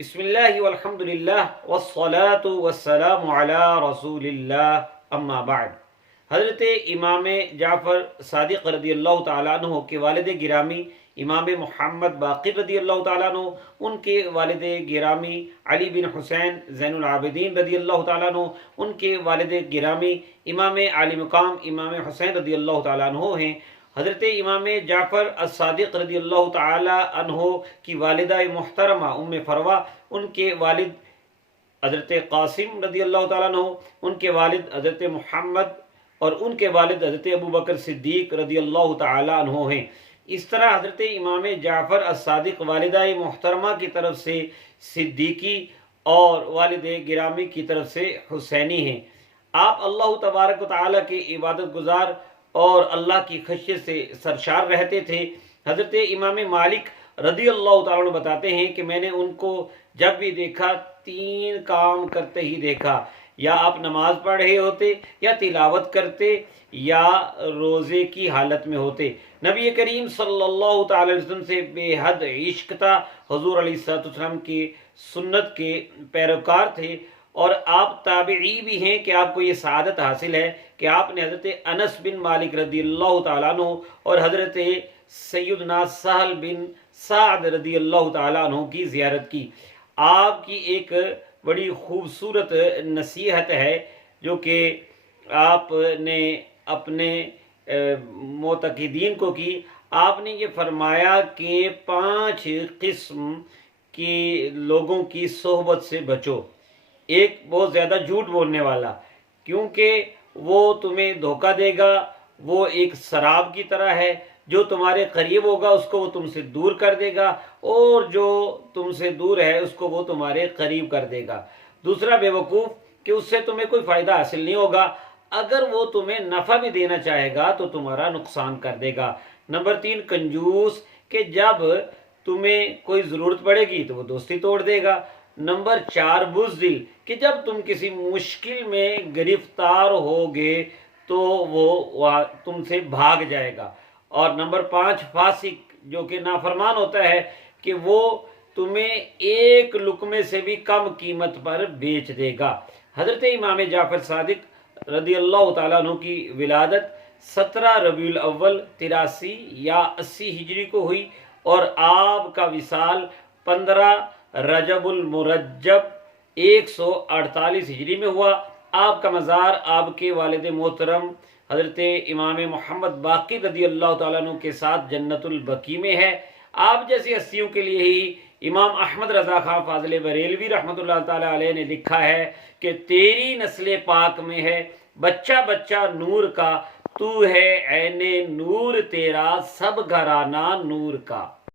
بسم اللہ والحمد للہ والصلاة والسلام علی رسول اللہ اما بعد۔ حضرت امام جعفر صادق رضی اللہ تعالیٰ عنہ کے والد گرامی امام محمد باقر رضی اللہ تعالیٰ عنہ، ان کے والد گرامی علی بن حسین زین العابدین رضی اللہ تعالیٰ عنہ، ان کے والد گرامی امام عالی مقام امام حسین رضی اللہ تعالیٰ عنہ ہیں۔ حضرت امام جعفر الصادق رضی اللہ تعالی عنہ کی والدہ محترمہ ام فروہ، ان کے والد حضرت قاسم رضی اللہ تعالیٰ عنہ، ان کے والد حضرت محمد اور ان کے والد حضرت ابو بکر صدیق رضی اللہ تعالیٰ عنہ ہیں۔ اس طرح حضرت امام جعفر الصادق والدہ محترمہ کی طرف سے صدیقی اور والد گرامی کی طرف سے حسینی ہیں۔ آپ اللہ تبارک و تعالیٰ کے عبادت گزار اور اللہ کی خشیت سے سرشار رہتے تھے۔ حضرت امام مالک رضی اللہ تعالیٰ عنہ بتاتے ہیں کہ میں نے ان کو جب بھی دیکھا 3 کام کرتے ہی دیکھا، یا آپ نماز پڑھ رہے ہوتے، یا تلاوت کرتے، یا روزے کی حالت میں ہوتے۔ نبی کریم صلی اللہ تعالی وسلم سے بے حد عشق تھا، حضور علیہ السلام کی سنت کے پیروکار تھے، اور آپ تابعی بھی ہیں کہ آپ کو یہ سعادت حاصل ہے کہ آپ نے حضرت انس بن مالک رضی اللہ تعالیٰ عنہ اور حضرت سیدنا سہل بن سعد رضی اللہ تعالیٰ عنہ کی زیارت کی۔ آپ کی ایک بڑی خوبصورت نصیحت ہے جو کہ آپ نے اپنے معتقدین کو کی۔ آپ نے یہ فرمایا کہ 5 قسم کی لوگوں کی صحبت سے بچو۔ ایک بہت زیادہ جھوٹ بولنے والا، کیونکہ وہ تمہیں دھوکہ دے گا، وہ ایک سراب کی طرح ہے، جو تمہارے قریب ہوگا اس کو وہ تم سے دور کر دے گا، اور جو تم سے دور ہے اس کو وہ تمہارے قریب کر دے گا۔ دوسرا بے وقوف، کہ اس سے تمہیں کوئی فائدہ حاصل نہیں ہوگا، اگر وہ تمہیں نفع بھی دینا چاہے گا تو تمہارا نقصان کر دے گا۔ نمبر 3 کنجوس، کہ جب تمہیں کوئی ضرورت پڑے گی تو وہ دوستی توڑ دے گا۔ نمبر 4 بزدل، کہ جب تم کسی مشکل میں گرفتار ہوگے تو وہ تم سے بھاگ جائے گا۔ اور نمبر 5 فاسق، جو کہ نافرمان ہوتا ہے، کہ وہ تمہیں ایک لقمے سے بھی کم قیمت پر بیچ دے گا۔ حضرت امام جعفر صادق رضی اللہ تعالیٰ عنہ کی ولادت 17 ربیع الاول 83 یا 80 ہجری کو ہوئی، اور آپ کا وصال 15 رجب المرجب 148 ہجری میں ہوا۔ آپ کا مزار آپ کے والد محترم حضرت امام محمد باقر رضی اللہ تعالیٰ عنہ کے ساتھ جنت البقیع میں ہے۔ آپ جیسی ہستیوں کے لیے ہی امام احمد رضا خان فاضل بریلوی رحمۃ اللہ تعالیٰ علیہ نے لکھا ہے کہ تیری نسل پاک میں ہے بچہ بچہ نور کا، تو ہے عین نور تیرا سب گھرانہ نور کا۔